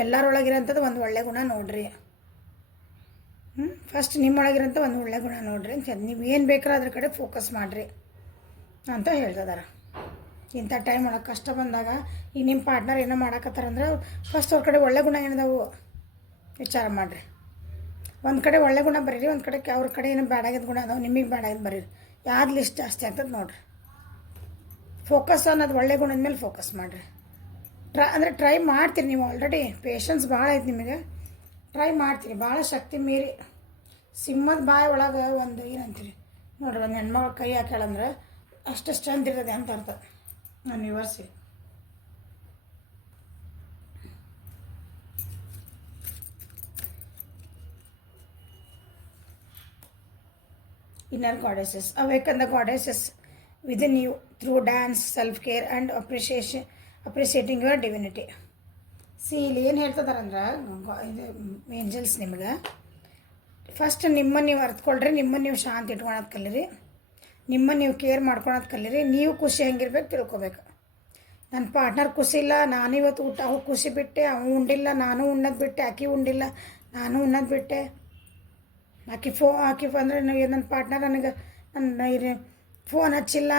ಎಲ್ಲರೊಳಗಿರೋಂಥದ್ದು ಒಂದು ಒಳ್ಳೆ ಗುಣ ನೋಡಿರಿ. ಫಸ್ಟ್ ನಿಮ್ಮೊಳಗಿರೋಂಥ ಒಂದು ಒಳ್ಳೆ ಗುಣ ನೋಡಿರಿ ಅಂತ ನೀವು ಏನು ಬೇಕಾದ್ರೂ ಅದ್ರ ಕಡೆ ಫೋಕಸ್ ಮಾಡಿರಿ ಅಂತ ಹೇಳ್ತಿದಾರೆ. ಇಂಥ ಟೈಮ್ ಒಳಗೆ ಕಷ್ಟ ಬಂದಾಗ ಈಗ ನಿಮ್ಮ ಪಾರ್ಟ್ನರ್ ಏನೋ ಮಾಡಕತ್ತಾರಂದ್ರೆ ಫಸ್ಟ್ ಅವ್ರ ಕಡೆ ಒಳ್ಳೆ ಗುಣ ಏನಿದಾವು ವಿಚಾರ ಮಾಡಿರಿ. ಒಂದು ಕಡೆ ಒಳ್ಳೆ ಗುಣ ಬರೀರಿ, ಒಂದು ಕಡೆ ಅವ್ರ ಕಡೆ ಏನೋ ಬ್ಯಾಡಾಗಿದ್ದ ಗುಣ ಅದಾವೆ, ನಿಮಗೆ ಬ್ಯಾಡಾಗಿದ್ದು ಬರೀರಿ. ಯಾವ್ದು ಲಿಸ್ಟ್ ಜಾಸ್ತಿ ಆಗ್ತದೆ ನೋಡಿರಿ. ಫೋಕಸ್ ಅನ್ನೋದು ಒಳ್ಳೆ ಗುಣದ ಮೇಲೆ ಫೋಕಸ್ ಮಾಡಿರಿ. ಟ್ರೈ ಮಾಡ್ತೀರಿ ನೀವು. ಆಲ್ರೆಡಿ ಪೇಷನ್ಸ್ ಭಾಳ ಐತೆ ನಿಮಗೆ. ಟ್ರೈ ಮಾಡ್ತೀರಿ ಭಾಳ ಶಕ್ತಿ ಮೀರಿ. ಸಿಂಹದ ಬಾಯಿ ಒಳಗೆ ಒಂದು ಏನಂತೀರಿ ನೋಡ್ರಿ, ಒಂದು ಹೆಣ್ಮಗಳು ಕೈ ಹಾಕ್ಯಾಳಂದ್ರೆ ಅಷ್ಟು ಸ್ಟ್ರೆಂತ್ ಇರ್ತದೆ ಅಂತ ಅರ್ಥ. ನಾನು ವಿವರಿಸಿ inner goddesses. Awaken the goddesses within you through dance, self-care and appreciating your divinity. ಇಲ್ಲಿ ಏನು ಹೇಳ್ತಿದಾರಂದ್ರೆ ಇದು ಏಂಜಲ್ಸ್ ನಿಮ್ಗೆ ಫಸ್ಟ್ ನಿಮ್ಮನ್ನು ನೀವು ಅರ್ಥಕೊಳ್ರಿ, ನಿಮ್ಮನ್ನು ನೀವು ಶಾಂತಿ ಇಟ್ಕೊಳೋದು ಕಲೀರಿ, ನಿಮ್ಮನ್ನು ನೀವು ಕೇರ್ ಮಾಡ್ಕೊಳೋದು ಕಲೀರಿ. ನೀವು ಖುಷಿ ಹೆಂಗಿರ್ಬೇಕು ತಿಳ್ಕೊಬೇಕು. ನನ್ನ ಪಾರ್ಟ್ನರ್ ಖುಷಿ ಇಲ್ಲ, ನಾನಿವತ್ತು ಊಟ ಅವ್ರು ಖುಷಿ ಬಿಟ್ಟೆ, ಅವ್ನು ಉಂಡಿಲ್ಲ ನಾನು ಉಣ್ಣೋದು ಬಿಟ್ಟೆ, ಆಕೆ ಉಂಡಿಲ್ಲ ನಾನು ಉಣ್ಣೋದು ಬಿಟ್ಟೆ. ಆಕೆ ಅಂದರೆ ನನ್ನ ಪಾರ್ಟ್ನರ್ ನನಗೆ ಫೋನ್ ಹಚ್ಚಿಲ್ಲ,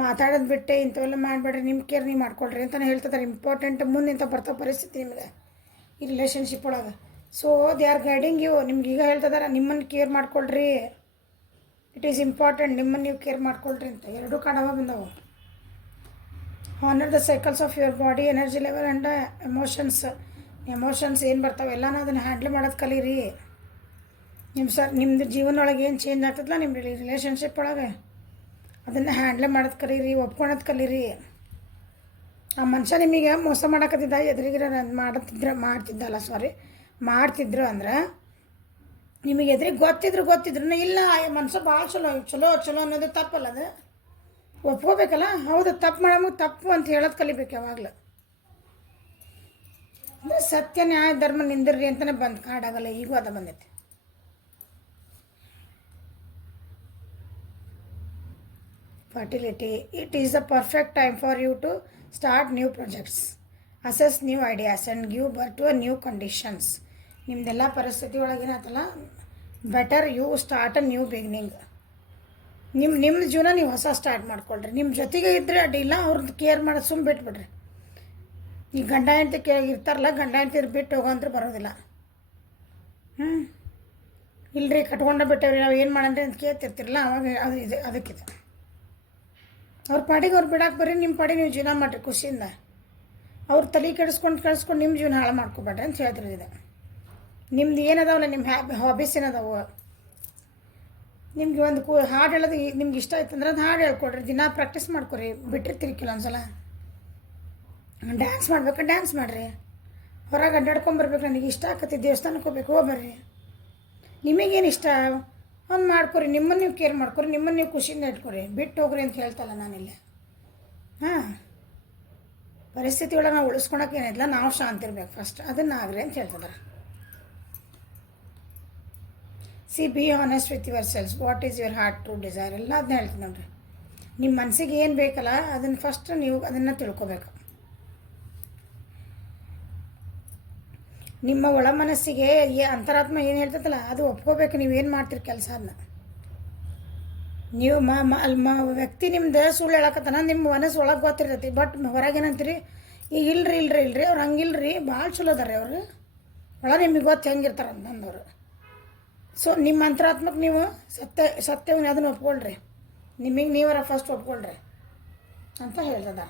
ಮಾತಾಡೋದು ಬಿಟ್ಟೆ, ಇಂಥವೆಲ್ಲ ಮಾಡಬೇಡ್ರಿ, ನಿಮ್ಮ ಕೇರ್ ನೀವು ಮಾಡ್ಕೊಳ್ರಿ ಅಂತಲೇ ಹೇಳ್ತಿದ್ದಾರೆ. ಇಂಪಾರ್ಟೆಂಟ್ ಮುಂದೆ ಇಂಥ ಬರ್ತಾ ಪರಿಸ್ಥಿತಿ ನಿಮಗೆ ಈ ರಿಲೇಷನ್ಶಿಪ್ ಒಳಗೆ. So they are guiding you. ನಿಮ್ಗೆ ಈಗ ಹೇಳ್ತಿದ್ದಾರೆ ನಿಮ್ಮನ್ನು ಕೇರ್ ಮಾಡ್ಕೊಳ್ರಿ, ಇಟ್ ಈಸ್ ಇಂಪಾರ್ಟೆಂಟ್, ನಿಮ್ಮನ್ನು ನೀವು ಕೇರ್ ಮಾಡ್ಕೊಳ್ರಿ ಅಂತ. 2 ಕಾಡವ ಬಂದವು. Honour the cycles of your body, energy level and emotions ಏನು ಬರ್ತಾವೆ ಎಲ್ಲನೂ ಅದನ್ನು ಹ್ಯಾಂಡ್ಲ್ ಮಾಡೋದು ಕಲೀರಿ. ನಿಮ್ಮದು ಜೀವನದೊಳಗೆ ಏನು ಚೇಂಜ್ ಆಗ್ತದಲ್ಲ ನಿಮ್ಮ ರಿಲೇಷನ್ಶಿಪ್ ಒಳಗೆ ಅದನ್ನು ಹ್ಯಾಂಡ್ಲ್ ಮಾಡೋದು ಕಲೀರಿ, ಒಪ್ಕೊಳೋದು ಕಲೀರಿ. ಆ ಮನುಷ್ಯ ನಿಮಗೆ ಮೋಸ ಮಾಡಕತ್ತಿದ್ದ, ಎದುರಿಗಿರ ಮಾಡ್ತಿದ್ರು ಅಂದ್ರೆ ನಿಮಗೆ ಎದುರಿಗೆ ಗೊತ್ತಿದ್ರು ಇಲ್ಲ ಮನುಷ್ಯ ಭಾಳ ಚಲೋ ಅನ್ನೋದು ತಪ್ಪಲ್ಲ ಅದು. ಒಪ್ಕೋಬೇಕಲ್ಲ. ಹೌದು, ತಪ್ಪು ಮಾಡೋ ತಪ್ಪು ಅಂತ ಹೇಳೋದು ಕಲಿಬೇಕು ಯಾವಾಗಲೂ. ಅಂದರೆ ಸತ್ಯ ನ್ಯಾಯ ಧರ್ಮ ನಿಂದಿರ್ರಿ ಅಂತಲೇ ಬಂದು ಕಾಡಾಗಲ್ಲ, ಈಗೂ ಅದ ಬಂದೈತೆ. Fertility. It is the perfect time for you to start new projects, assess new ideas and give birth to a new conditions. ನಿಮ್ದೆಲ್ಲ ಪರಿಸ್ಥಿತಿ ಒಳಗೇನಾಯ್ತಲ್ಲ, better you start a new beginning. ನಿಮ್ಮ ಜೀವನ ನೀವು ಹೊಸ ಸ್ಟಾರ್ಟ್ ಮಾಡ್ಕೊಳ್ರಿ. ನಿಮ್ಮ ಜೊತೆಗೆ ಇದ್ದರೆ ಅಡ್ಡಿಲ್ಲ, ಅವ್ರದ್ದು ಕೇರ್ ಮಾಡೋದು ಸುಮ್ಮ ಬಿಟ್ಬಿಡ್ರಿ. ಈ ಗಂಡ ಹೆಂಡ್ತಿ ಇರ್ತಾರಲ್ಲ, ಗಂಡ ಹೆಂಡ್ತಿ ಬಿಟ್ಟು ಹೋಗೋಂದ್ರೆ ಬರೋದಿಲ್ಲ. ಇಲ್ರಿ ಕಟ್ಕೊಂಡ ಬಿಟ್ಟವ್ರಿ ನಾವು ಏನು ಮಾಡಂದ್ರೆ ಅಂತ ಕೇಳ್ತಿರ್ತಿರಲ್ಲ, ಅವಾಗ ಅದು ಇದೆ, ಅದಕ್ಕಿದೆ. ಅವ್ರ ಪಾಡಿಗೆ ಅವ್ರು ಬಿಡಾಕೆ ಬರ್ರಿ, ನಿಮ್ಮ ಪಾಡಿಗೆ ನೀವು ಜೀವನ ಮಾಡಿರಿ ಖುಷಿಯಿಂದ. ಅವ್ರು ತಲೆ ಕೆಡಿಸ್ಕೊಂಡು ನಿಮ್ಮ ಜೀವನ ಹಾಳು ಮಾಡ್ಕೊಬೇಡ್ರಿ ಅಂತ ಹೇಳ್ತಿರೋದಿದೆ. ನಿಮ್ದು ಏನದಾವಲ್ಲ, ನಿಮ್ಮ ಹಾಬೀಸ್ ಏನದಾವು, ನಿಮ್ಗೆ ಒಂದು ಹಾಡು ಹೇಳೋದು ನಿಮ್ಗೆ ಇಷ್ಟ ಆಯ್ತು ಅಂದ್ರೆ ಅದು ಹಾಡು ಹೇಳ್ಕೊಡ್ರಿ. ದಿನ ಪ್ರಾಕ್ಟೀಸ್ ಮಾಡ್ಕೊರಿ. ಬಿಟ್ಟಿರ್ತೀರಿ ಕೆಲವೊಂದ್ಸಲ. ಡ್ಯಾನ್ಸ್ ಮಾಡ್ಬೇಕು, ಡ್ಯಾನ್ಸ್ ಮಾಡಿರಿ. ಹೊರಗೆ ಅಡ್ಡಾಡ್ಕೊಂಬರ್ಬೇಕು, ನನಗೆ ಇಷ್ಟ ಆಕತಿ, ದೇವಸ್ಥಾನಕ್ಕೆ ಹೋಗ್ಬೇಕು, ಹೋಗ್ಬರ್ರಿ. ನಿಮಗೇನು ಇಷ್ಟ ಒಂದು ಮಾಡ್ಕೊರಿ. ನಿಮ್ಮನ್ನು ನೀವು ಕೇರ್ ಮಾಡ್ಕೊರಿ, ನಿಮ್ಮನ್ನು ನೀವು ಖುಷಿಯಿಂದ ಇಟ್ಕೊರಿ. ಬಿಟ್ಟು ಹೋಗ್ರಿ ಅಂತ ಹೇಳ್ತಲ್ಲ ನಾನಿಲ್ಲಿ. ಪರಿಸ್ಥಿತಿ ಒಳಗೆ ನಾವು ಉಳಿಸ್ಕೊಳಕ್ಕೆ ಏನಿಲ್ಲ, ನಾವು ಶಾಂತಿ ಇರ್ಬೇಕು ಫಸ್ಟ್, ಅದನ್ನು ಆಗ್ರಿ ಅಂತ ಹೇಳ್ತಿದ್ದಾರೆ. Be honest with your selves. What is your heart true desire, ಎಲ್ಲ ಅದನ್ನ ಹೇಳ್ತೀನಿ ನೋಡ್ರಿ. ನಿಮ್ಮ ಮನಸ್ಸಿಗೆ ಏನು ಬೇಕಲ್ಲ ಅದನ್ನು ಫಸ್ಟ್ ನೀವು ಅದನ್ನು ತಿಳ್ಕೊಬೇಕು. ನಿಮ್ಮ ಒಳ ಮನಸ್ಸಿಗೆ ಅಂತರಾತ್ಮ ಏನು ಹೇಳ್ತೈತಲ್ಲ ಅದು ಒಪ್ಕೋಬೇಕು. ನೀವೇನು ಮಾಡ್ತೀರಿ ಕೆಲಸ ಅದನ್ನ. ನೀವು ವ್ಯಕ್ತಿ ನಿಮ್ದು ಸುಳ್ಳು ಹೇಳಕತ್ತಾನ, ನಿಮ್ಮ ಮನಸ್ಸು ಒಳಗೆ ಗೊತ್ತಿರ್ತೈತಿ. ಬಟ್ ಹೊರಗೇನಂತೀರಿ, ಈಗ ಇಲ್ರಿ ಅವ್ರು ಹಂಗಿಲ್ರಿ, ಭಾಳ ಚಲೋ ಅದಾರೆ ಅವರು, ಒಳಗೆ ನಿಮಗೆ ಗೊತ್ತು ಹೆಂಗಿರ್ತಾರೆ ಅಂತಂದವರು. ಸೊ ನಿಮ್ಮ ಅಂತರಾತ್ಮಕ್ಕೆ ನೀವು ಸತ್ಯವನ್ನು ಅದನ್ನು ಒಪ್ಕೊಳ್ರಿ. ನಿಮಗೆ ನೀವರ ಫಸ್ಟ್ ಒಪ್ಕೊಳ್ರಿ ಅಂತ ಹೇಳ್ತದ.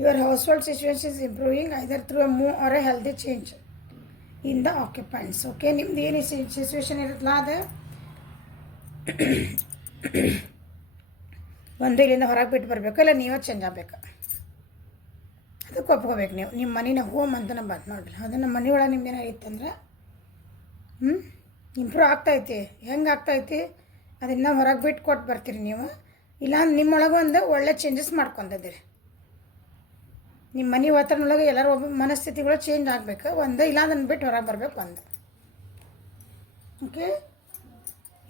Your household situation is improving either through a move or a healthy change in the occupants. Okay, ನಿಮ್ದು ಏನು ಸಿಚುವೇಶನ್ ಇರುತ್ತಲ್ಲ ಅದು ಒಂದು ಇಲ್ಲಿಂದ ಹೊರಗೆ ಬಿಟ್ಟು ಬರಬೇಕು, ಇಲ್ಲ ನೀವೇ ಚೇಂಜ್ ಆಗಬೇಕು. ಅದಕ್ಕೆ ಒಪ್ಕೋಬೇಕು. ನೀವು ನಿಮ್ಮ ಮನೇನ ಹೋಮ್ ಅಂತ ಬಂತು ನೋಡ್ರಿ, ಅದನ್ನು ಮನೆ ಒಳಗೆ ನಿಮ್ದೇನೋ ಇತ್ತಂದ್ರೆ ಇಂಪ್ರೂವ್ ಆಗ್ತೈತಿ. ಹೆಂಗೆ ಆಗ್ತೈತಿ ಅದನ್ನು ಹೊರಗೆ ಬಿಟ್ಟು ಕೊಟ್ಟು ಬರ್ತೀರಿ ನೀವು. ಇಲ್ಲ ನಿಮ್ಮೊಳಗೆ ಒಂದು ಒಳ್ಳೆ ಚೇಂಜಸ್ ಮಾಡ್ಕೊತಿದ್ದೀರಿ. ನಿಮ್ಮ ಮನೆ ವಾತಾವರಣದೊಳಗೆ ಎಲ್ಲರೂ ಒಬ್ಬ ಮನಸ್ಥಿತಿಗಳು ಚೇಂಜ್ ಆಗಬೇಕು ಒಂದು, ಇಲ್ಲ ಅದನ್ನು ಬಿಟ್ಟು ಹೊರಗೆ ಬರಬೇಕು ಒಂದು. ಓಕೆ,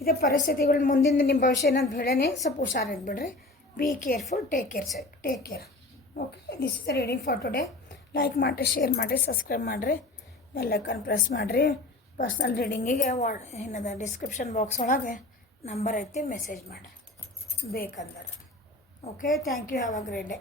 ಇದೇ ಪರಿಸ್ಥಿತಿಗಳು ಮುಂದಿನ ನಿಮ್ಮ ಭವಿಷ್ಯ ಏನಂತ ಹೇಳೇನೆ. ಸ್ವಲ್ಪ ಹುಷಾರಿದ್ದು ಬಿಡ್ರಿ. Be careful, take care. Okay, this is the reading for today. Like ಮಾಡಿರಿ, ಶೇರ್ ಮಾಡಿರಿ, ಸಬ್ಸ್ಕ್ರೈಬ್ ಮಾಡಿರಿ, ಬೆಲ್ ಐಕಾನ್ ಪ್ರೆಸ್ ಮಾಡಿರಿ. ಪರ್ಸ್ನಲ್ ರೀಡಿಂಗಿಗೆ ಏನದ ಡಿಸ್ಕ್ರಿಪ್ಷನ್ ಬಾಕ್ಸ್ ಒಳಗೆ ನಂಬರ್ ಐತಿ, ಮೆಸೇಜ್ ಮಾಡಿರಿ ಬೇಕಂದ್ರೆ. Okay, thank you. Have a great day.